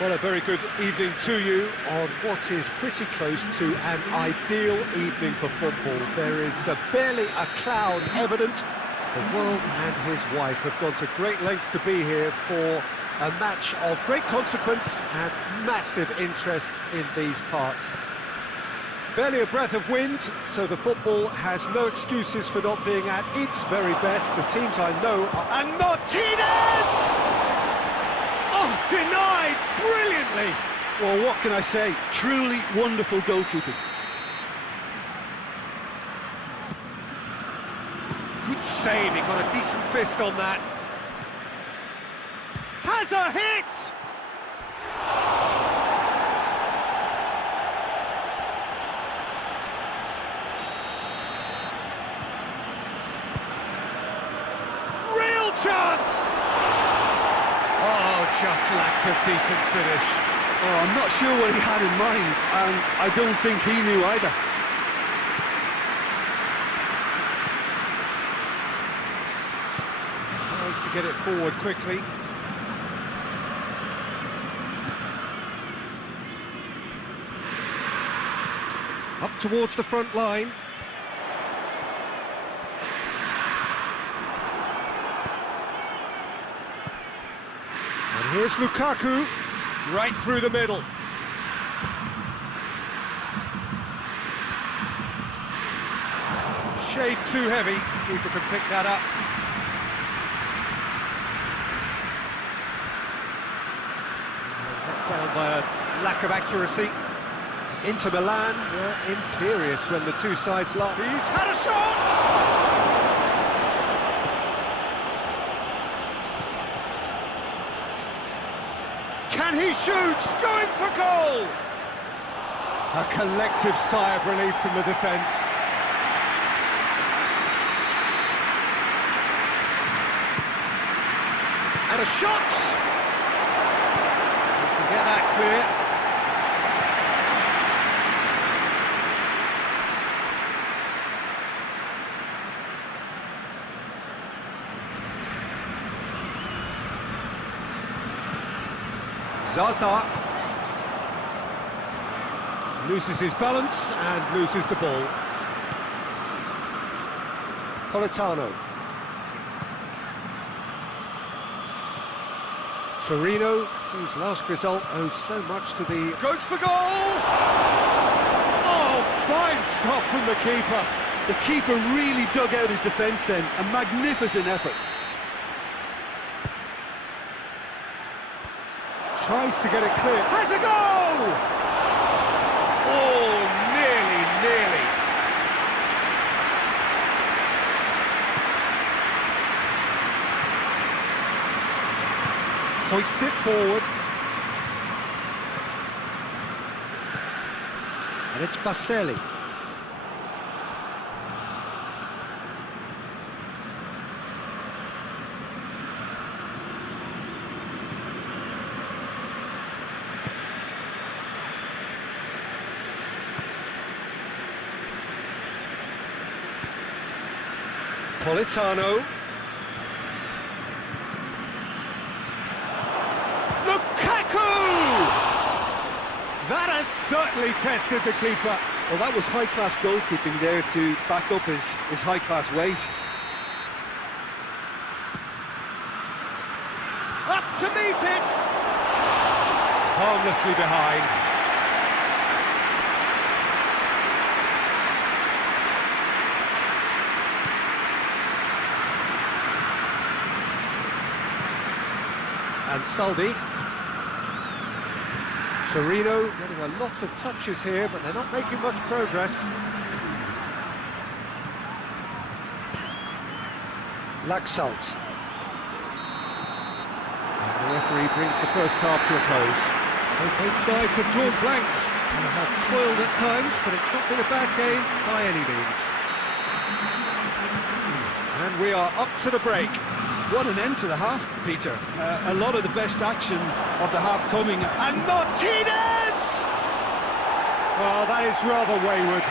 Well, a very good evening to you on what is pretty close to an ideal evening for football. There is barely a cloud evident. The world and his wife have gone to great lengths to be here for a match of great consequence and massive interest in these parts. Barely a breath of wind, so the football has no excuses for not being at its very best. The teams I know are... And Martinez! Oh, denied brilliantly! Well, what can I say? Truly wonderful goalkeeping. Good save, he got a decent fist on that. Has a hit! Real chance! Oh, just lacked a decent finish. Oh, I'm not sure what he had in mind, and I don't think he knew either. Tries to get it forward quickly. Up towards the front line. And here's Lukaku, right through the middle. Shade too heavy, keeper can pick that up. Knocked down by a lack of accuracy. Inter Milan were imperious when the two sides locked. He's had a shot! Can he shoot? Going for goal! A collective sigh of relief from the defence. And a shot! Can get that clear. Zaza loses his balance and loses the ball. Politano. Torino, whose last result owes so much to the... Goes for goal! Oh, fine stop from the keeper. The keeper really dug out his defence then. A magnificent effort. Tries to get it clear. Has a goal! Oh, nearly. Hoists it forward. And it's Baselli. Politano. Lukaku! That has certainly tested the keeper. Well, that was high-class goalkeeping there to back up his high-class wage. Up to meet it! Harmlessly behind. And Saldi. Torino getting a lot of touches here, but they're not making much progress. Laxalt. And the referee brings the first half to a close. So both sides have drawn blanks. They have toiled at times, but it's not been a bad game by any means. And we are up to the break. What an end to the half, Peter. A lot of the best action of the half coming. And Martinez! Well, that is rather wayward.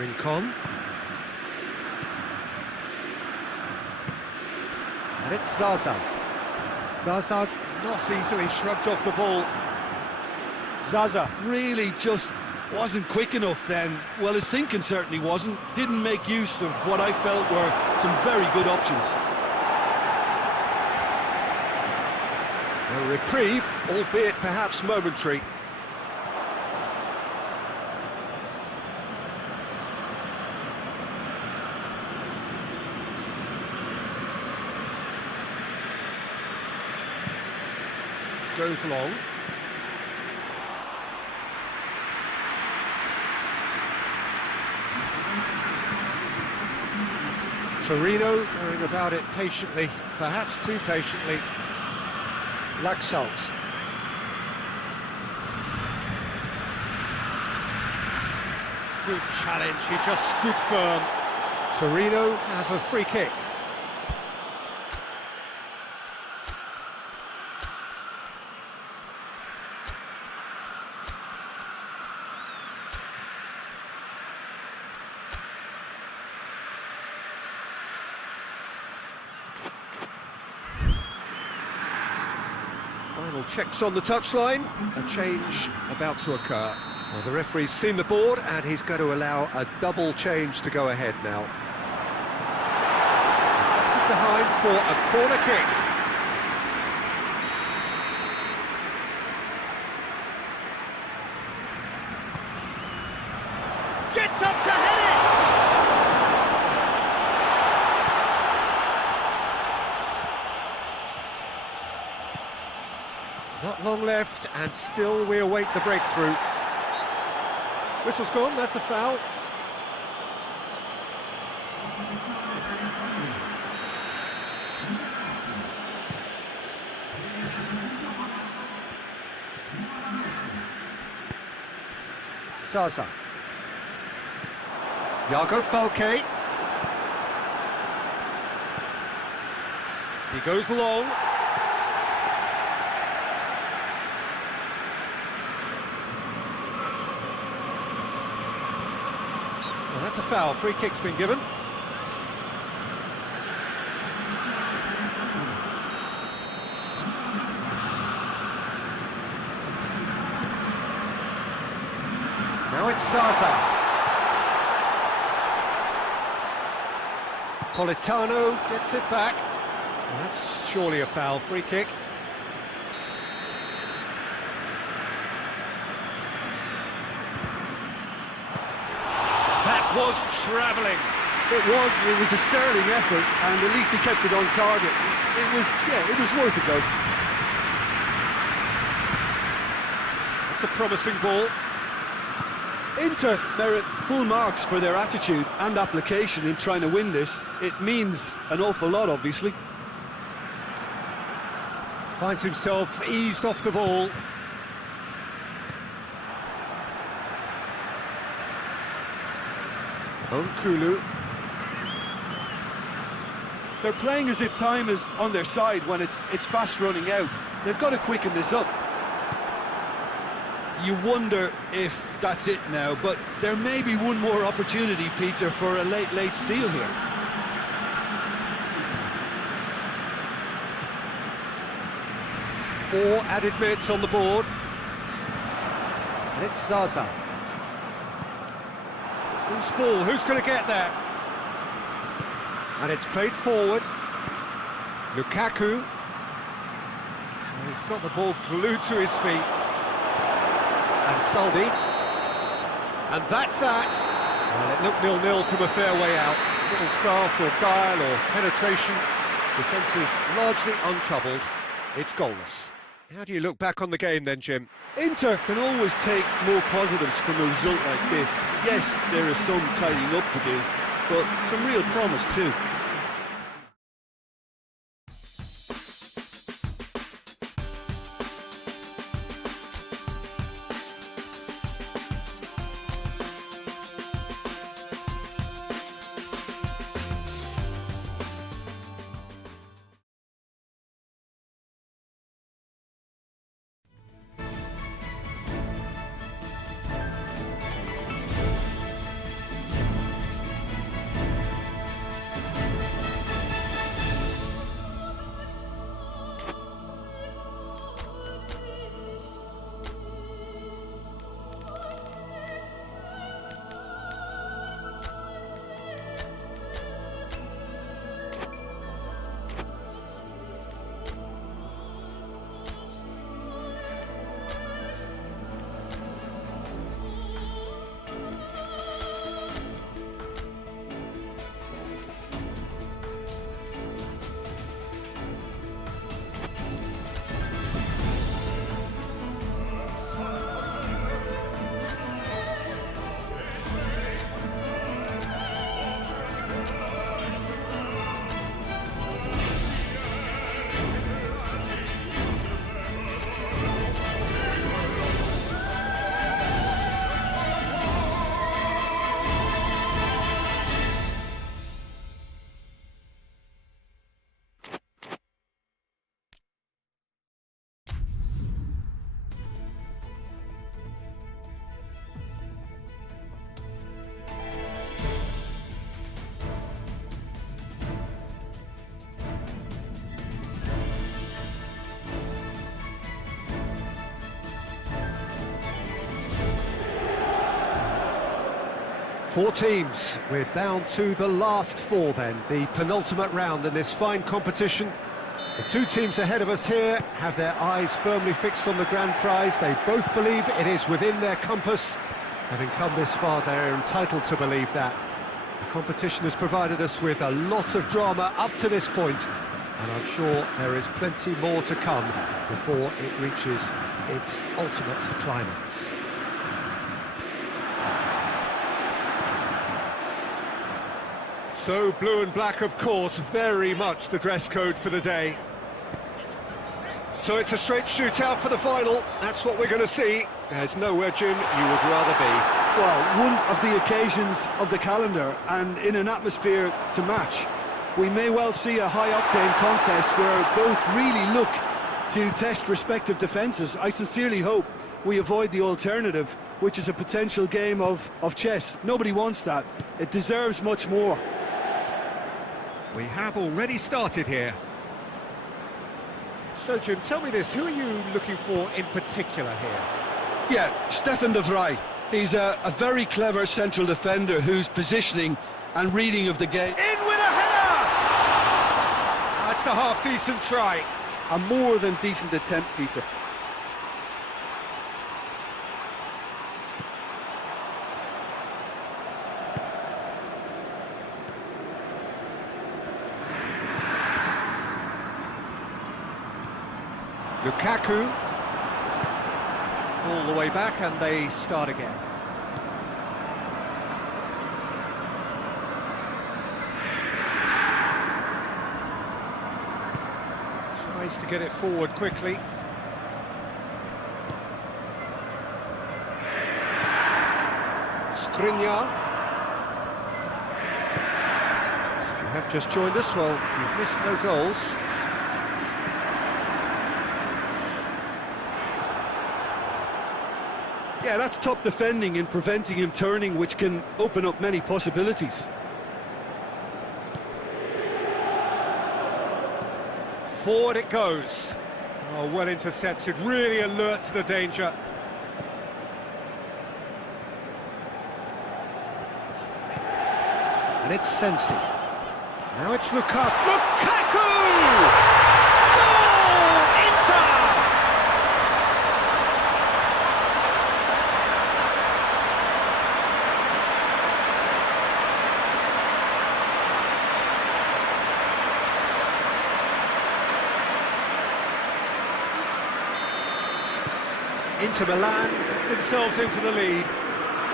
Rincon. And it's Zaza. Zaza not easily shrugged off the ball. Zaza really just wasn't quick enough then. Well, his thinking certainly wasn't. Didn't make use of what I felt were some very good options. A reprieve, albeit perhaps momentary. Goes long. Torino going about it patiently, perhaps too patiently. Laxalt. Good challenge, he just stood firm. Torino have a free kick. Final checks on the touchline, a change about to occur. Well, the referee's seen the board and he's going to allow a double change to go ahead now. Deflected behind for a corner kick. Gets up to head it! Not long left, and still we await the breakthrough. Whistle's gone, that's a foul. Zaza. Iago Falque. He goes long. Well, that's a foul. Free kick's been given. Now it's Zaza. Politano gets it back. Well, that's surely a foul. Free kick. That was travelling. It was a sterling effort, and at least he kept it on target. It was worth a go. That's a promising ball. Inter merit full marks for their attitude and application in trying to win this. It means an awful lot, obviously. Finds himself eased off the ball. Onkulu. They're playing as if time is on their side when it's fast running out. They've got to quicken this up. You wonder if that's it now, but there may be one more opportunity, Peter, for a late steal here. Four added minutes on the board. And it's Zaza. Who's ball? Who's going to get there? And it's played forward. Lukaku. And he's got the ball glued to his feet. And Saldi. And that's that. Well, it looked 0-0 from a fair way out. Little craft or guile or penetration. Defence is largely untroubled. It's goalless. How do you look back on the game then, Jim? Inter can always take more positives from a result like this. Yes, there is some tidying up to do, but some real promise too. Four teams. We're down to the last four then, the penultimate round in this fine competition. The two teams ahead of us here have their eyes firmly fixed on the grand prize. They both believe it is within their compass. Having come this far, they're entitled to believe that. The competition has provided us with a lot of drama up to this point, and I'm sure there is plenty more to come before it reaches its ultimate climax. So, blue and black, of course, very much the dress code for the day. So it's a straight shootout for the final. That's what we're going to see. There's nowhere, Jim, you would rather be. Well, one of the occasions of the calendar, and in an atmosphere to match. We may well see a high-octane contest where both really look to test respective defences. I sincerely hope we avoid the alternative, which is a potential game of chess. Nobody wants that. It deserves much more. We have already started here. So, Jim, tell me this, who are you looking for in particular here? Yeah, Stefan de Vrij. He's a very clever central defender whose positioning and reading of the game... In with a header! That's a half-decent try. A more than decent attempt, Peter. Lukaku, all the way back, and they start again. Tries to get it forward quickly. Skriniar. If you have just joined us, well, you've missed no goals. Yeah, that's top defending and preventing him turning, which can open up many possibilities. Forward it goes. Oh, well intercepted, really alert to the danger. And it's Sensi. Now it's Lukaku! Goal! Inter! Inter Milan themselves into the lead.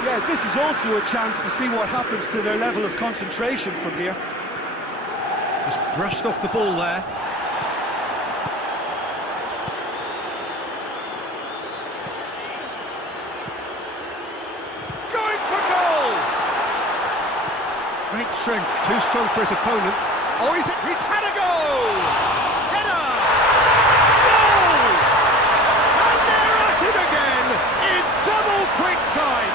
Yeah, this is also a chance to see what happens to their level of concentration from here. Just brushed off the ball there. Going for goal! Great strength, too strong for his opponent. Oh, he's had a goal! Double quick time.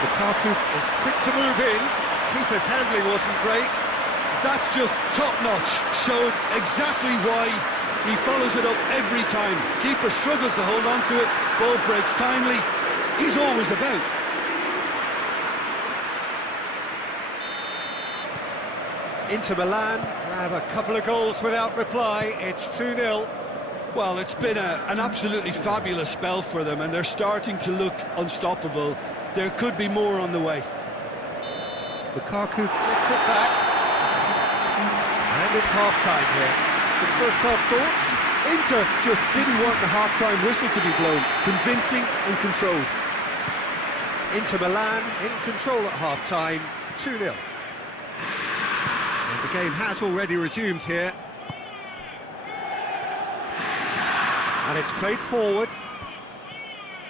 Lukaku is quick to move in. Keeper's handling wasn't great. That's just top-notch. Showed exactly why he follows it up every time. Keeper struggles to hold on to it. Ball breaks kindly. He's always about. Inter Milan grab a couple of goals without reply. It's 2-0. Well, it's been an absolutely fabulous spell for them, and they're starting to look unstoppable. There could be more on the way. Lukaku gets it back. And it's half-time here. Some first half thoughts? Inter just didn't want the half-time whistle to be blown. Convincing and controlled. Inter Milan in control at half-time, 2-0. And the game has already resumed here. And it's played forward.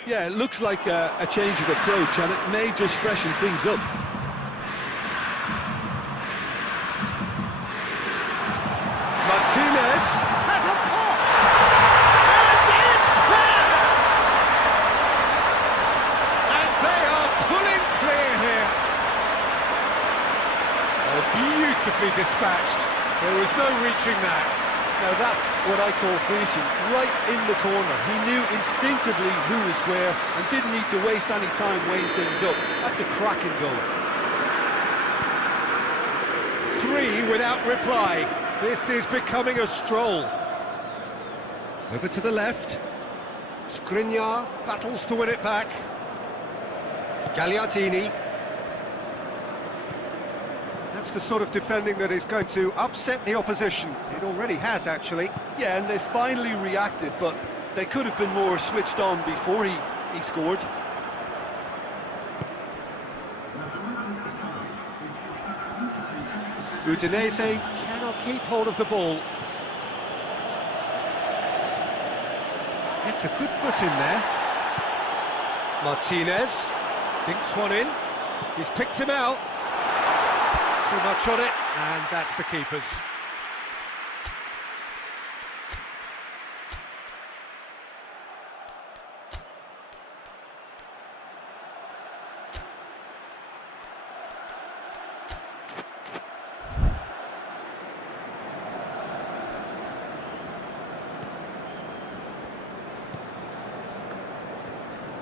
Yeah, it looks like a change of approach, and it may just freshen things up. Martinez has a pop! And it's there! And they are pulling clear here. Oh, beautifully dispatched. There was no reaching that. Now that's what I call finishing, right in the corner. He knew instinctively who was where and didn't need to waste any time weighing things up. That's a cracking goal. 3 without reply. This is becoming a stroll. Over to the left. Skriniar battles to win it back. Gagliardini. That's the sort of defending that is going to upset the opposition. It already has, actually. Yeah, and they finally reacted, but they could have been more switched on before he scored. Udinese cannot keep hold of the ball. It's a good foot in there. Martinez dinks one in. He's picked him out. Too much on it, and that's the keeper's.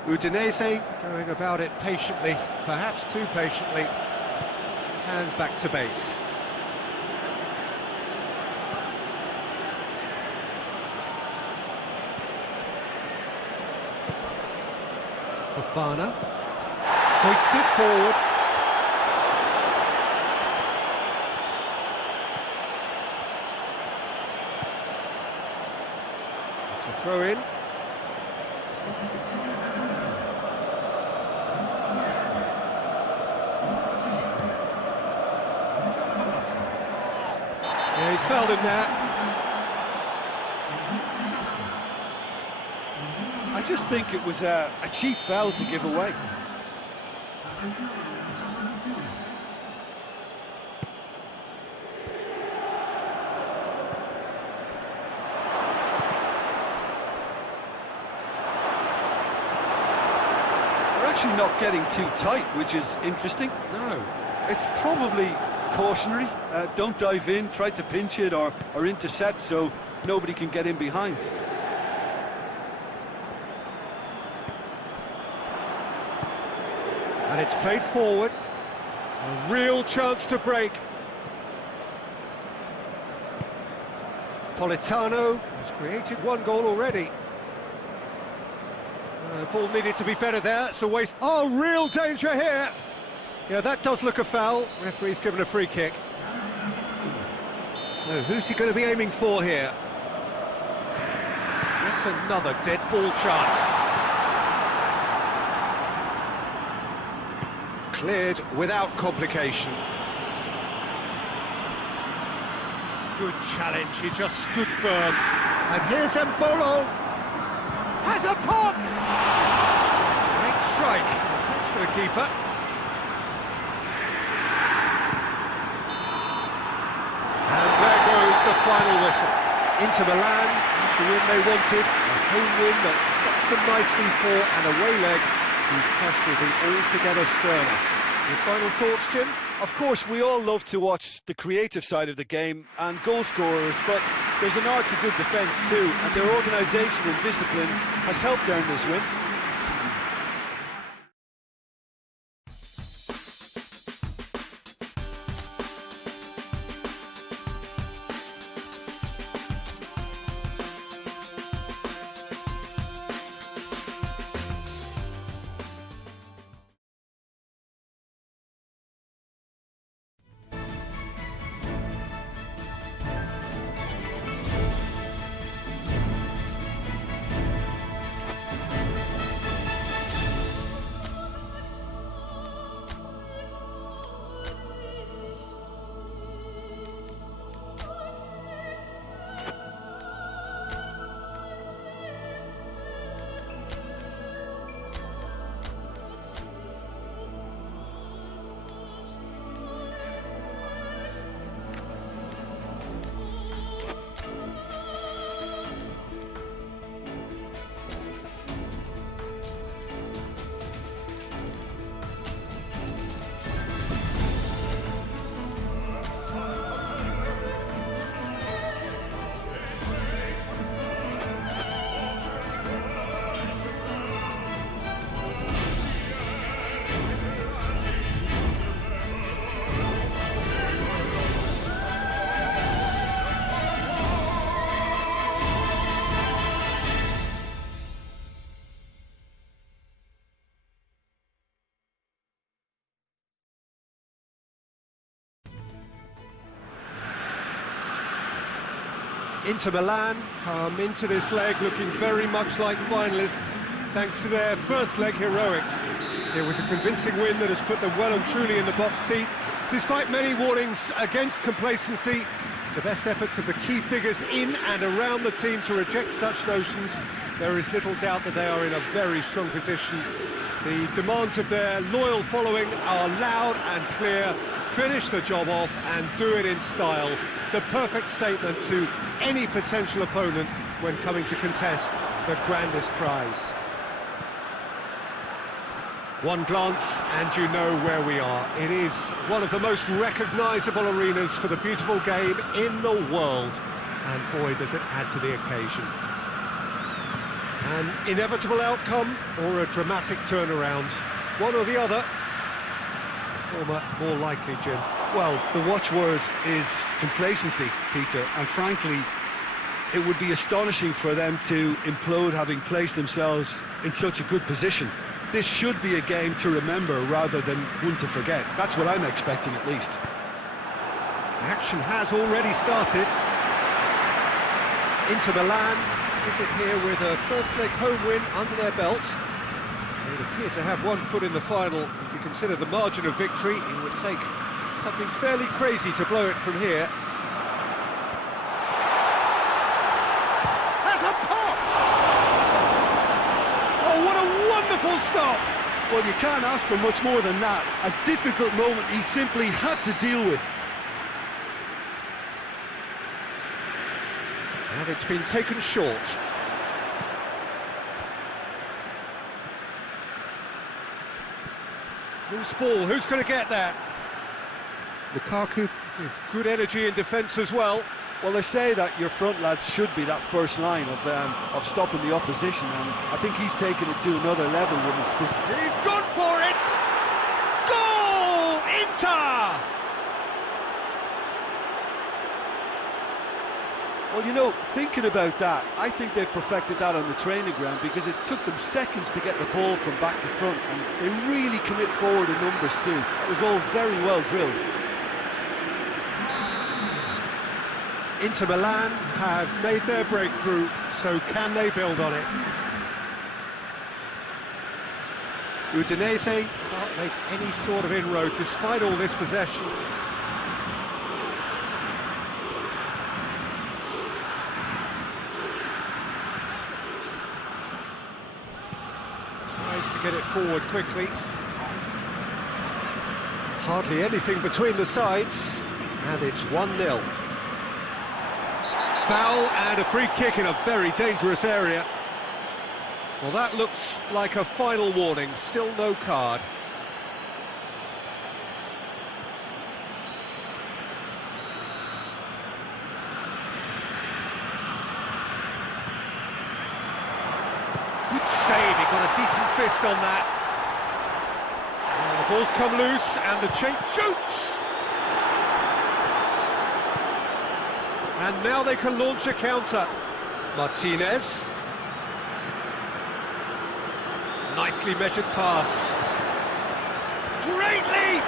Udinese going about it patiently, perhaps too patiently, and back to base. Fofana hoists it forward. It's a throw in. Yeah, he's fouled him there. I just think it was a cheap foul to give away. They're actually not getting too tight, which is interesting. No. It's probably cautionary. Don't dive in, try to pinch it or intercept so nobody can get in behind. And it's played forward. A real chance to break. Politano has created one goal already. The ball needed to be better there. It's a waste. Oh, real danger here. Yeah, that does look a foul. Referee's given a free kick. So who's he going to be aiming for here? That's another dead ball chance. Cleared without complication. Good challenge, he just stood firm. And here's Mbolo. Has a pop! Great strike. Test for the keeper. And there goes the final whistle. Inter Milan, the win they wanted, a home win that sets them nicely for an away leg whose test will be altogether sterner. Your final thoughts, Jim? Of course, we all love to watch the creative side of the game and goal scorers, but there's an art to good defence too, and their organisation and discipline has helped earn this win. Inter Milan come into this leg looking very much like finalists, thanks to their first leg heroics. It was a convincing win that has put them well and truly in the box seat. Despite many warnings against complacency, the best efforts of the key figures in and around the team to reject such notions, there is little doubt that they are in a very strong position. The demands of their loyal following are loud and clear. Finish the job off and do it in style. The perfect statement to any potential opponent when coming to contest the grandest prize. One glance and you know where we are. It is one of the most recognisable arenas for the beautiful game in the world. And boy, does it add to the occasion. An inevitable outcome or a dramatic turnaround? One or the other? The former more likely, Jim. Well, the watchword is complacency, Peter, and frankly, it would be astonishing for them to implode having placed themselves in such a good position. This should be a game to remember rather than one to forget. That's what I'm expecting, at least. The action has already started. Inter Milan visit here with a first-leg home win under their belt. They would appear to have one foot in the final. If you consider the margin of victory, it would take something fairly crazy to blow it from here. Has a pop! Oh, what a wonderful stop! Well, you can't ask for much more than that. A difficult moment he simply had to deal with. And it's been taken short. Loose ball, who's going to get that? Lukaku with good energy in defence as well. Well, they say that your front lads should be that first line of stopping the opposition, and I think he's taken it to another level with his... He's gone for it! Goal! Inter! Well, you know, thinking about that, I think they perfected that on the training ground because it took them seconds to get the ball from back to front, and they really commit forward in numbers too. It was all very well drilled. Inter Milan have made their breakthrough, so can they build on it? Udinese can't make any sort of inroad despite all this possession. Tries to get it forward quickly. Hardly anything between the sides, and it's 1-0. Foul and a free kick in a very dangerous area. Well, that looks like a final warning, still no card. Good save, he got a decent fist on that. The ball's come loose and the change shoots! And now they can launch a counter. Martinez. Nicely measured pass. Great leap!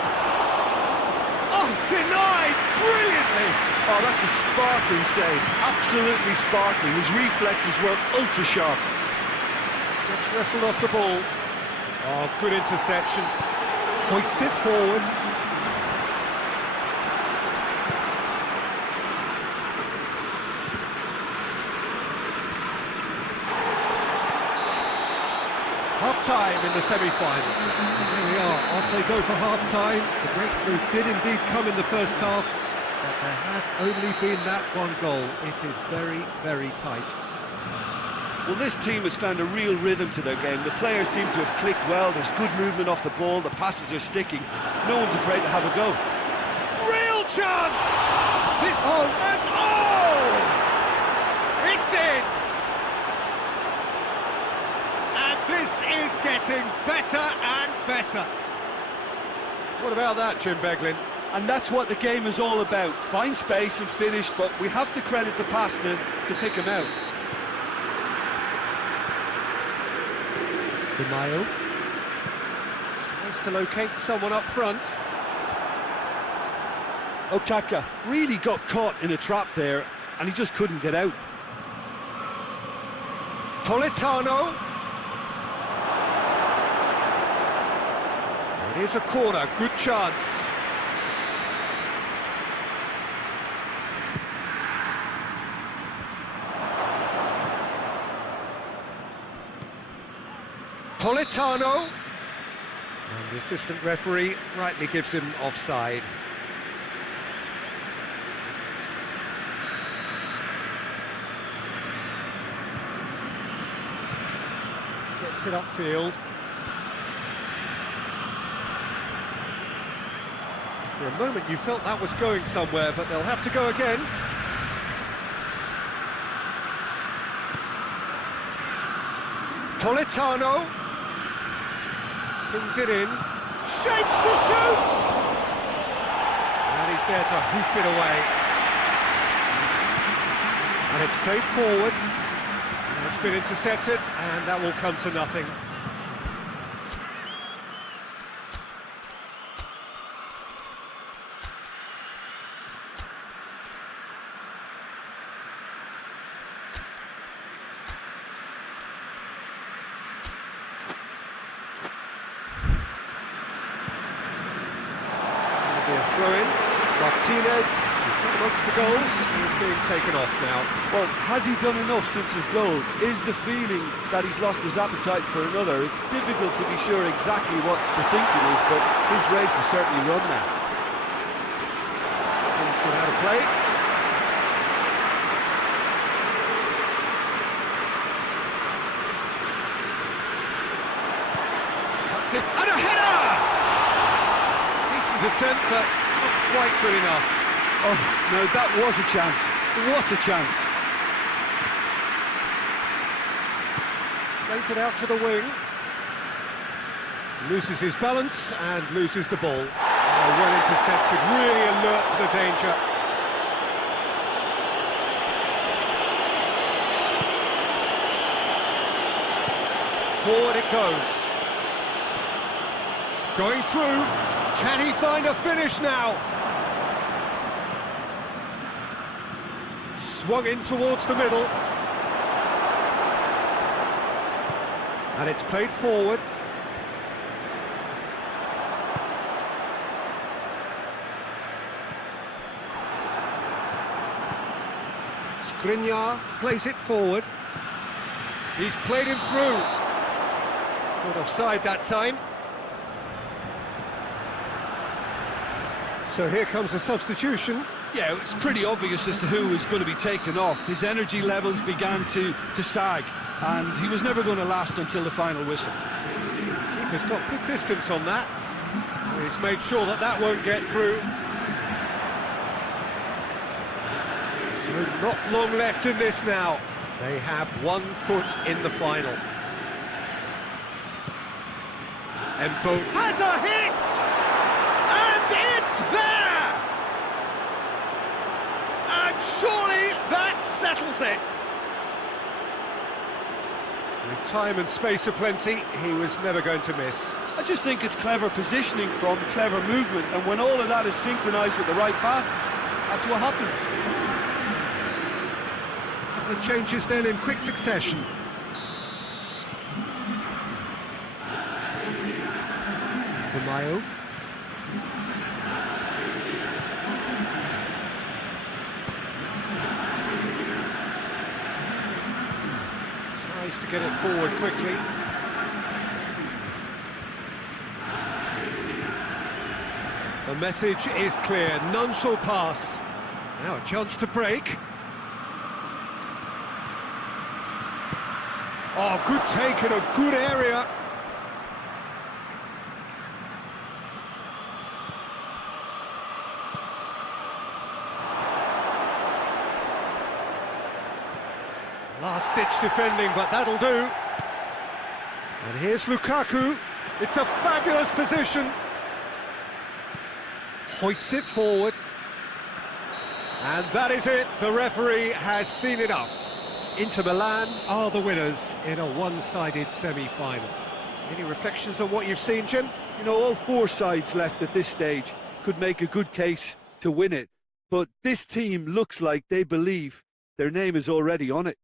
Oh, denied brilliantly! Oh, that's a sparkling save. Absolutely sparkling. His reflexes were ultra sharp. Gets wrestled off the ball. Oh, good interception. Hoists it forward. Half-time in the semi-final. Here we are, off they go for half-time. The breakthrough did indeed come in the first half, but there has only been that one goal. It is very, very tight. Well, this team has found a real rhythm to their game. The players seem to have clicked well. There's good movement off the ball. The passes are sticking. No one's afraid to have a go. Real chance! This, oh, and oh! It's in! And this is getting better and better. What about that, Jim Beglin? And that's what the game is all about. Find space and finish, but we have to credit the pass to take him out. Di Maio tries to locate someone up front. Okaka really got caught in a trap there. and he just couldn't get out. Politano. It is a corner, good chance. Politano. And the assistant referee rightly gives him offside. Gets it upfield. For a moment you felt that was going somewhere, but they'll have to go again. Politano. Pings it in. Shapes to shoot! And he's there to hoof it away. And it's played forward. And it's been intercepted, and that will come to nothing. Throw-in. Martinez, amongst the goals, he's being taken off now. Well, has he done enough since his goal? Is the feeling that he's lost his appetite for another? It's difficult to be sure exactly what the thinking is, but his race is certainly run now. He's got out of play. Cuts it, and a header! Decent attempt, but not quite good enough. Oh, no, that was a chance. What a chance. Plays it out to the wing. Loses his balance and loses the ball. Well intercepted, really alert to the danger. Forward it goes. Going through. Can he find a finish now? Swung in towards the middle. And it's played forward. Skriniar plays it forward. He's played him through. Not offside that time. So here comes the substitution. Yeah, it's pretty obvious as to who was going to be taken off. His energy levels began to sag, and he was never going to last until the final whistle. Keeper's got good distance on that. He's made sure that that won't get through. So not long left in this now. They have 1 foot in the final. Embo has a hit! And it's there! And surely that settles it. With time and space aplenty, he was never going to miss. I just think it's clever positioning from clever movement, and when all of that is synchronised with the right pass, that's what happens. Couple of changes then in quick succession. Mayo. Tries to get it forward quickly. The message is clear, none shall pass. Now a chance to break. Oh, good take in a good area. Last-ditch defending, but that'll do. And here's Lukaku. It's a fabulous position. Hoists it forward. And that is it. The referee has seen enough. Inter Milan are the winners in a one-sided semi-final. Any reflections on what you've seen, Jim? You know, all 4 sides left at this stage could make a good case to win it. But this team looks like they believe their name is already on it.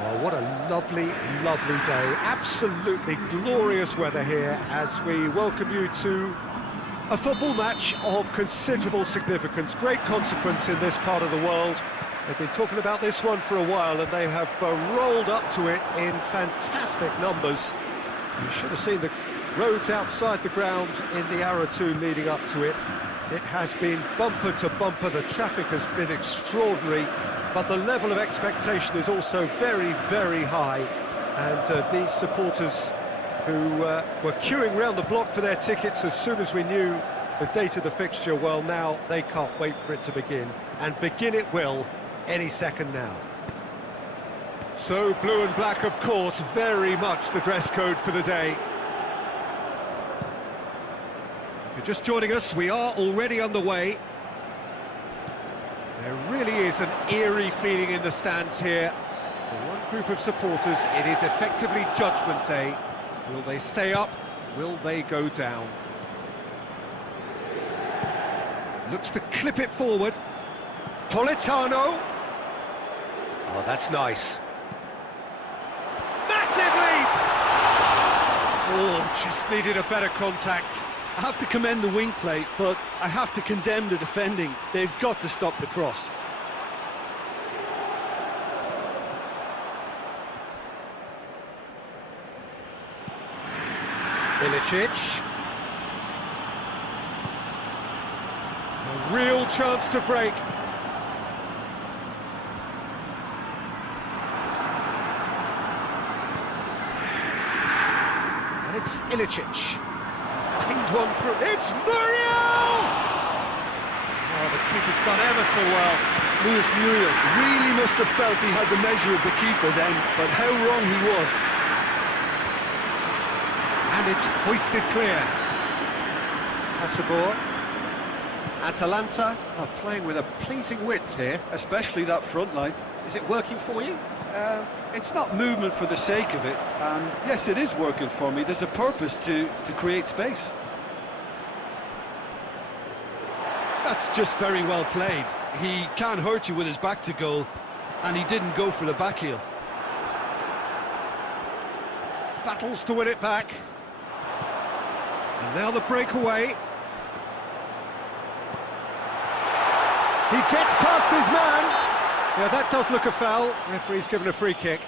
Well, what a lovely, lovely day. Absolutely glorious weather here as we welcome you to a football match of considerable significance, great consequence in this part of the world. They've been talking about this one for a while and they have rolled up to it in fantastic numbers. You should have seen the roads outside the ground in the hour or two leading up to it. It has been bumper to bumper, the traffic has been extraordinary, but the level of expectation is also very, very high. And these supporters who were queuing round the block for their tickets as soon as we knew the date of the fixture, well, now they can't wait for it to begin. And begin it will any second now. So blue and black, of course, very much the dress code for the day. If you're just joining us, we are already underway. There really is an eerie feeling in the stands here. For one group of supporters, it is effectively Judgment Day. Will they stay up? Will they go down? Looks to clip it forward. Politano. Oh, that's nice. Massive leap! Oh, just needed a better contact. I have to commend the wing play, but I have to condemn the defending. They've got to stop the cross. Ilicic. A real chance to break. And it's Ilicic. He's pinged one through. It's Muriel! Oh, the keeper's done ever so well. Luis Muriel really must have felt he had the measure of the keeper then, but how wrong he was. And it's hoisted clear. Hatabor. Atalanta are playing with a pleasing width here. Especially that front line. Is it working for you? It's not movement for the sake of it, and yes, it is working for me. There's a purpose to create space. That's just very well played. He can't hurt you with his back to goal, and he didn't go for the back heel. Battles to win it back. And now the breakaway. He gets past his man. Yeah, that does look a foul. Referee's given a free kick.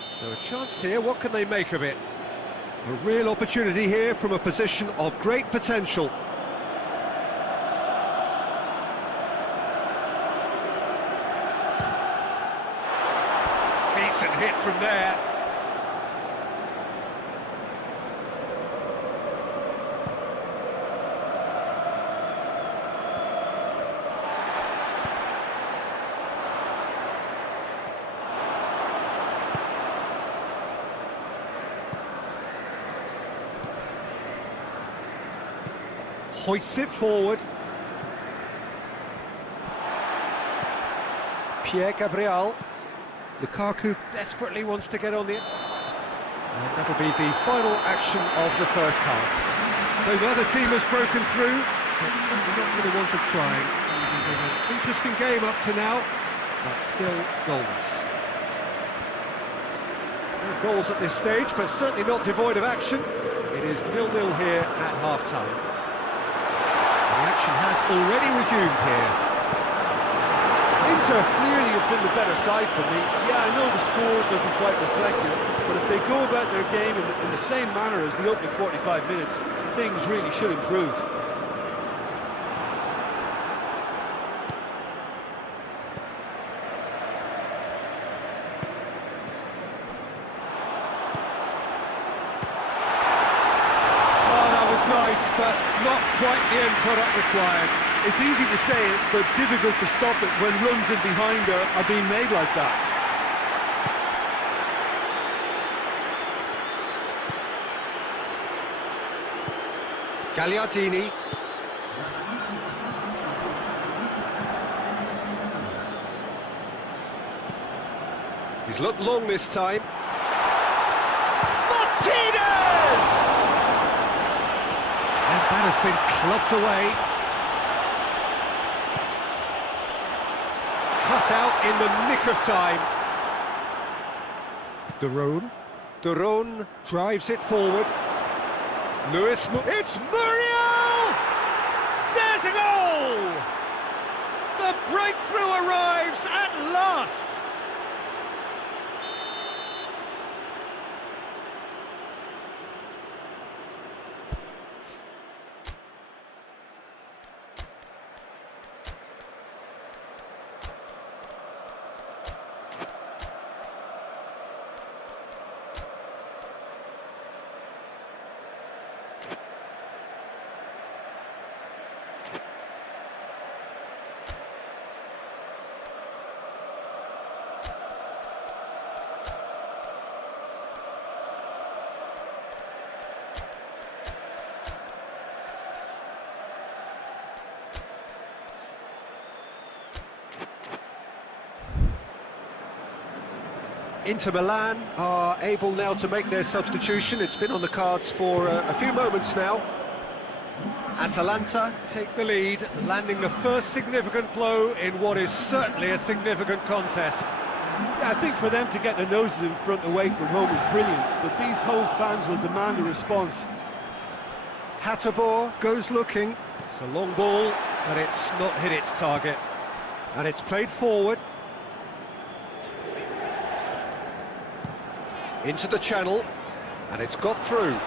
So a chance here, what can they make of it? A real opportunity here from a position of great potential. Decent hit from there. Hoists it forward. Pierre Gabriel. Lukaku desperately wants to get on the... And that'll be the final action of the first half. So the other team has broken through, but certainly not with a want of trying. An interesting game up to now, but still goals. No goals at this stage, but certainly not devoid of action. It is 0-0 here at half-time. The action has already resumed here. Inter clearly have been the better side for me. Yeah, I know the score doesn't quite reflect it, but if they go about their game in the same manner as the opening 45 minutes, things really should improve. Nice, but not quite the end product required. It's easy to say it, but difficult to stop it when runs in behind are being made like that. Gagliardini. He's looked long this time. Martinez! And that has been clubbed away. Cut out in the nick of time. Duron drives it forward. It's Muriel! There's a goal! The breakthrough arrives at last! Inter Milan are able now to make their substitution. It's been on the cards for a few moments now. Atalanta take the lead, landing the first significant blow in what is certainly a significant contest. Yeah, I think for them to get their noses in front away from home is brilliant, but these home fans will demand a response. Hatterbohr goes looking. It's a long ball, but it's not hit its target. And it's played forward. Into the channel, and it's got through.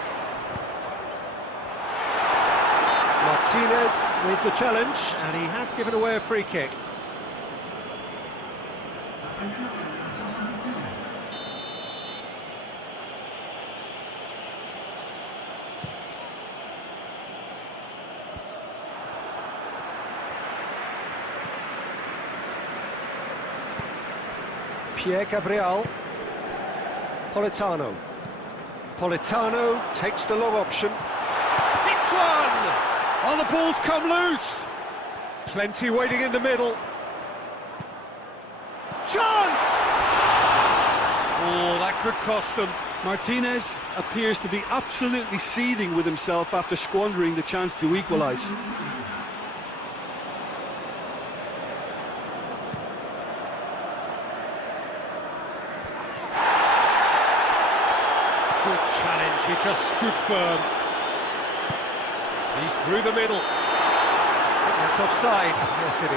Martinez with the challenge, and he has given away a free kick. Pierre Gabriel. Politano. Politano takes the long option. Hits one! Oh, the ball's come loose! Plenty waiting in the middle. Chance! Oh, that could cost them. Martinez appears to be absolutely seething with himself after squandering the chance to equalise. Good challenge, he just stood firm. He's through the middle. That's offside. Yes, it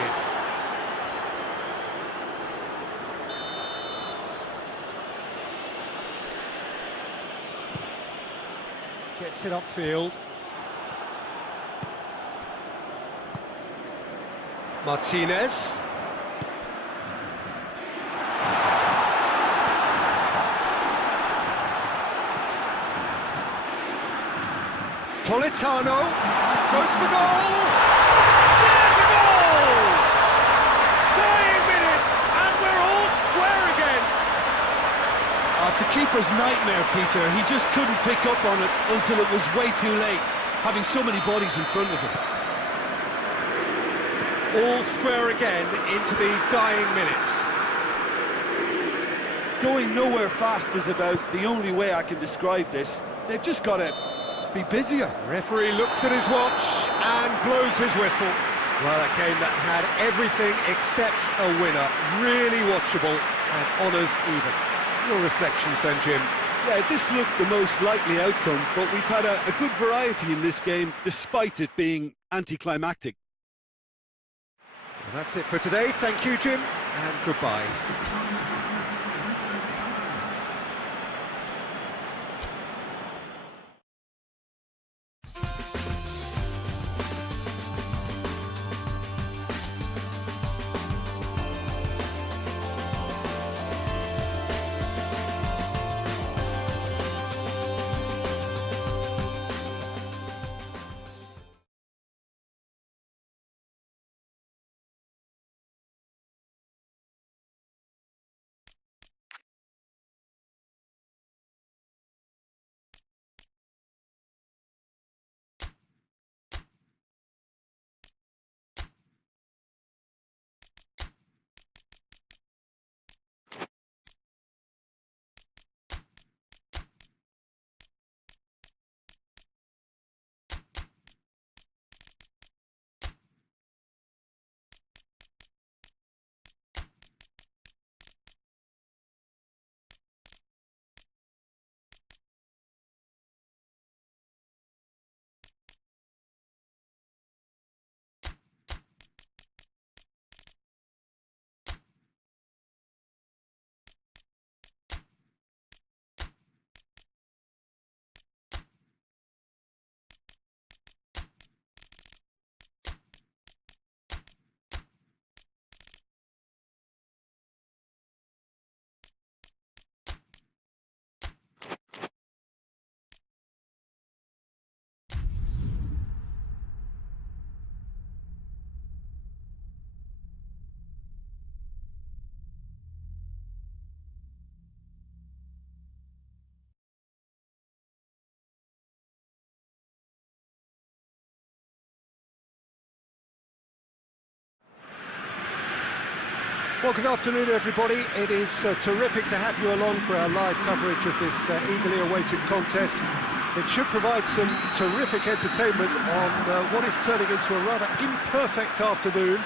is. Gets it upfield. Martinez. Politano goes for goal. There's a goal! Dying minutes, and we're all square again. It's a keeper's nightmare, Peter. He just couldn't pick up on it until it was way too late, having so many bodies in front of him. All square again into the dying minutes. Going nowhere fast is about the only way I can describe this. They've just got to be busier. Referee looks at his watch and blows his whistle. Well, a game that had everything except a winner. Really watchable and honours even. Your reflections then, Jim? Yeah, this looked the most likely outcome, but we've had a good variety in this game, despite it being anticlimactic. Well, that's it for today. Thank you, Jim, and goodbye. Well, good afternoon, everybody. It is terrific to have you along for our live coverage of this eagerly awaited contest. It should provide some terrific entertainment on what is turning into a rather imperfect afternoon.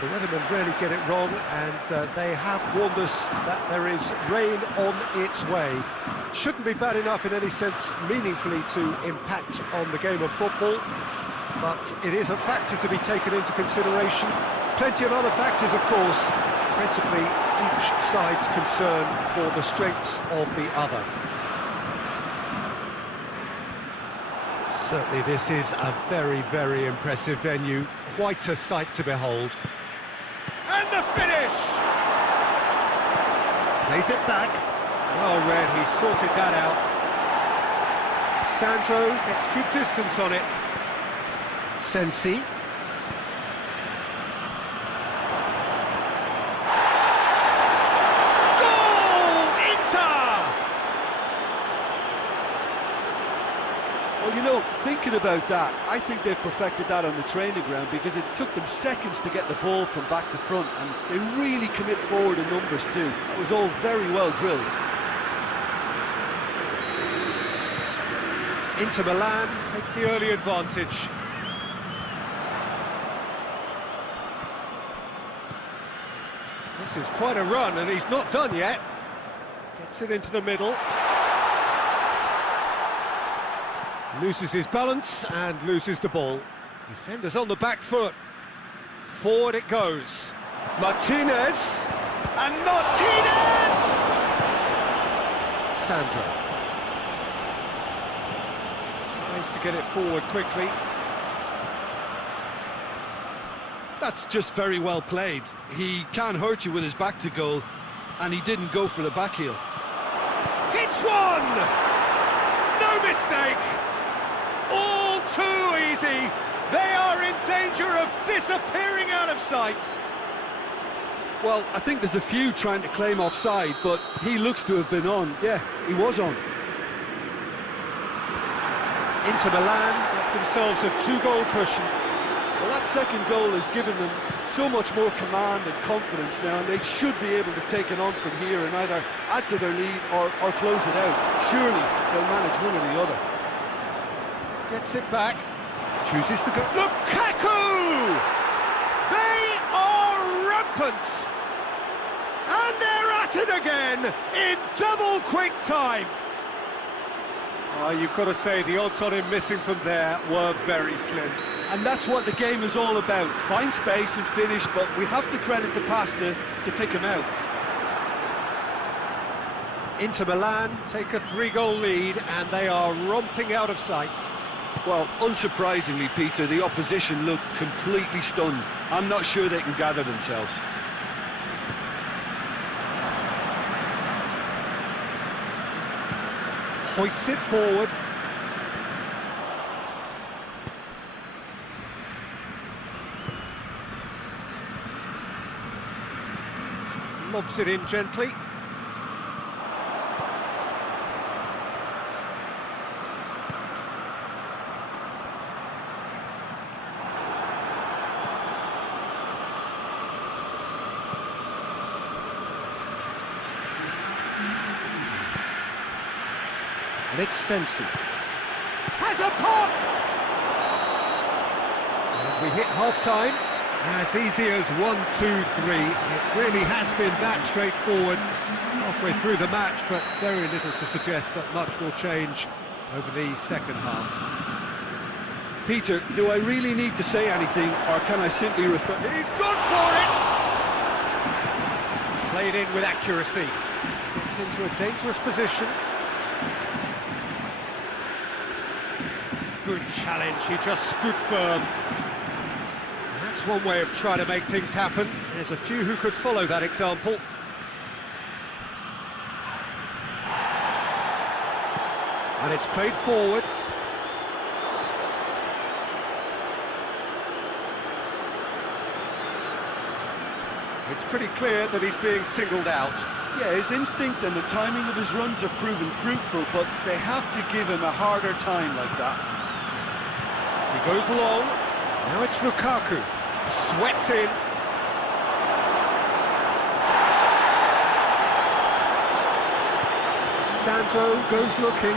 The weathermen rarely get it wrong, and they have warned us that there is rain on its way. Shouldn't be bad enough in any sense meaningfully to impact on the game of football, but it is a factor to be taken into consideration. Plenty of other factors, of course, principally each side's concern for the strengths of the other. Certainly this is a very, very impressive venue, quite a sight to behold. And the finish! Plays it back. Well read, he sorted that out. Sandro gets good distance on it. Sensi. Well, you know, thinking about that, I think they've perfected that on the training ground, because it took them seconds to get the ball from back to front, and they really commit forward in numbers too. It was all very well drilled. Inter Milan take the early advantage. This is quite a run, and he's not done yet. Gets it into the middle. Loses his balance and loses the ball. Defenders on the back foot. Forward it goes. Martinez. And Martinez! Sandro. Tries to get it forward quickly. That's just very well played. He can't hurt you with his back to goal, and he didn't go for the back heel. Hits one! No mistake! All too easy. They are in danger of disappearing out of sight. Well, I think there's a few trying to claim offside, but he looks to have been on. Yeah, he was on. Inter Milan get themselves a 2-goal cushion. Well, that second goal has given them so much more command and confidence now, and they should be able to take it on from here and either add to their lead or close it out. Surely they'll manage one or the other. Gets it back, chooses to go. Lukaku! They are rampant! And they're at it again in double quick time. You've got to say the odds on him missing from there were very slim. And that's what the game is all about. Find space and finish, but we have to credit the pasta to pick him out. Inter Milan take a 3-goal lead, and they are romping out of sight. Well, unsurprisingly, Peter, the opposition look completely stunned. I'm not sure they can gather themselves. Hoists it forward. Lobs it in gently. And it's Sensi. Has a pop! And we hit half-time. As easy as 1, 2, 3. It really has been that straightforward halfway through the match, but very little to suggest that much will change over the second half. Peter, do I really need to say anything, or can I simply refer... He's gone for it! Played in with accuracy. Gets into a dangerous position. Good challenge, he just stood firm. That's one way of trying to make things happen. There's a few who could follow that example. And it's played forward. It's pretty clear that he's being singled out. Yeah, his instinct and the timing of his runs have proven fruitful, but they have to give him a harder time like that. He goes long. Now it's Lukaku. Swept in. Sandro goes looking.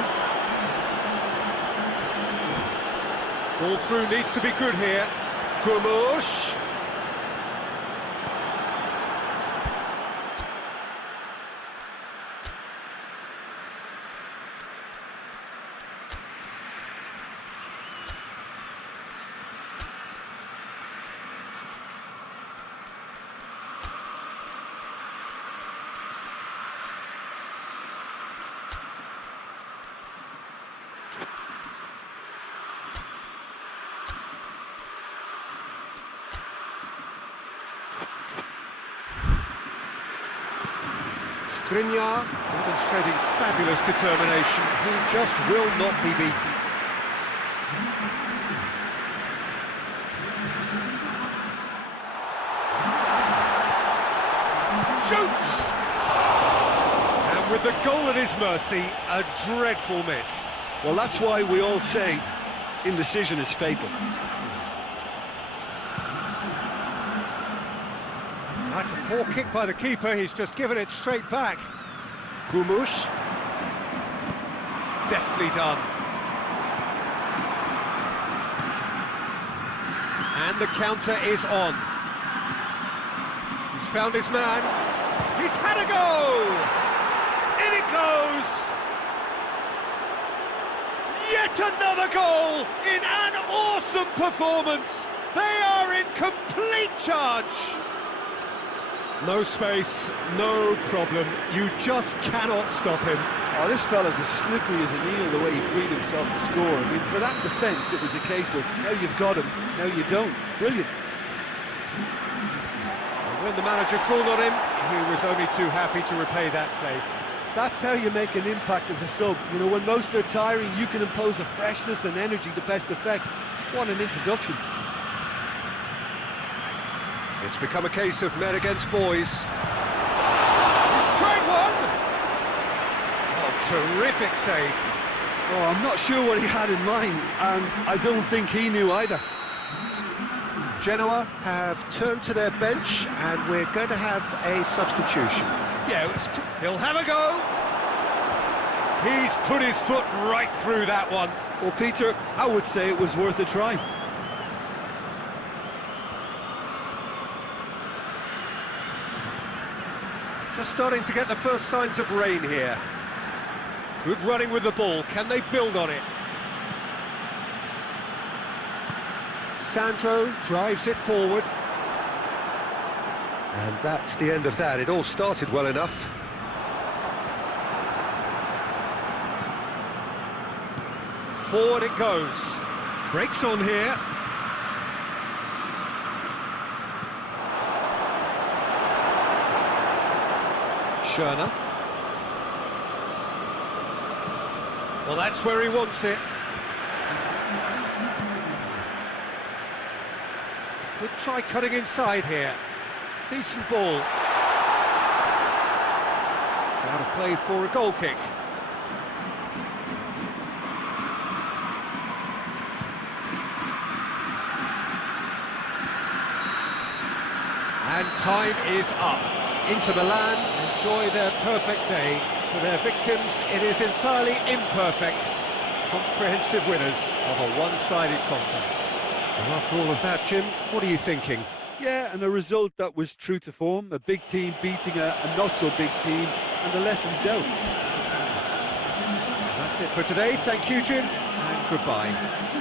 Ball through needs to be good here. Tembus. Skriniar demonstrating fabulous determination. He just will not be beaten. Shoots! And with the goal at his mercy, a dreadful miss. Well, that's why we all say indecision is fatal. That's a poor kick by the keeper, he's just given it straight back. Tembus. Deftly done. And the counter is on. He's found his man. He's had a go! In it goes! Yet another goal in an awesome performance! They are in complete charge! No space, no problem. You just cannot stop him. Oh, this fella's as slippery as an eel the way he freed himself to score. I mean, for that defence, it was a case of, now you've got him, now you don't. Brilliant. And when the manager called on him, he was only too happy to repay that faith. That's how you make an impact as a sub. You know, when most are tiring, you can impose a freshness and energy to best effect. What an introduction. It's become a case of men against boys. He's tried one! Oh, terrific save. Oh, I'm not sure what he had in mind, and I don't think he knew either. Genoa have turned to their bench, and we're going to have a substitution. Yeah, He'll have a go. He's put his foot right through that one. Well, Peter, I would say it was worth a try. Just starting to get the first signs of rain here. Good running with the ball. Can they build on it? Sandro drives it forward. And that's the end of that. It all started well enough. Forward it goes. Breaks on here. Schöner. Well, that's where he wants it. Could try cutting inside here. Decent ball. It's out of play for a goal kick. And time is up. Inter Milan enjoy their perfect day. For their victims, it is entirely imperfect. Comprehensive winners of a one-sided contest. And after all of that, Jim, what are you thinking? Yeah, and a result that was true to form. A big team beating a not-so-big team, and a lesson dealt. That's it for today. Thank you, Jim, and goodbye.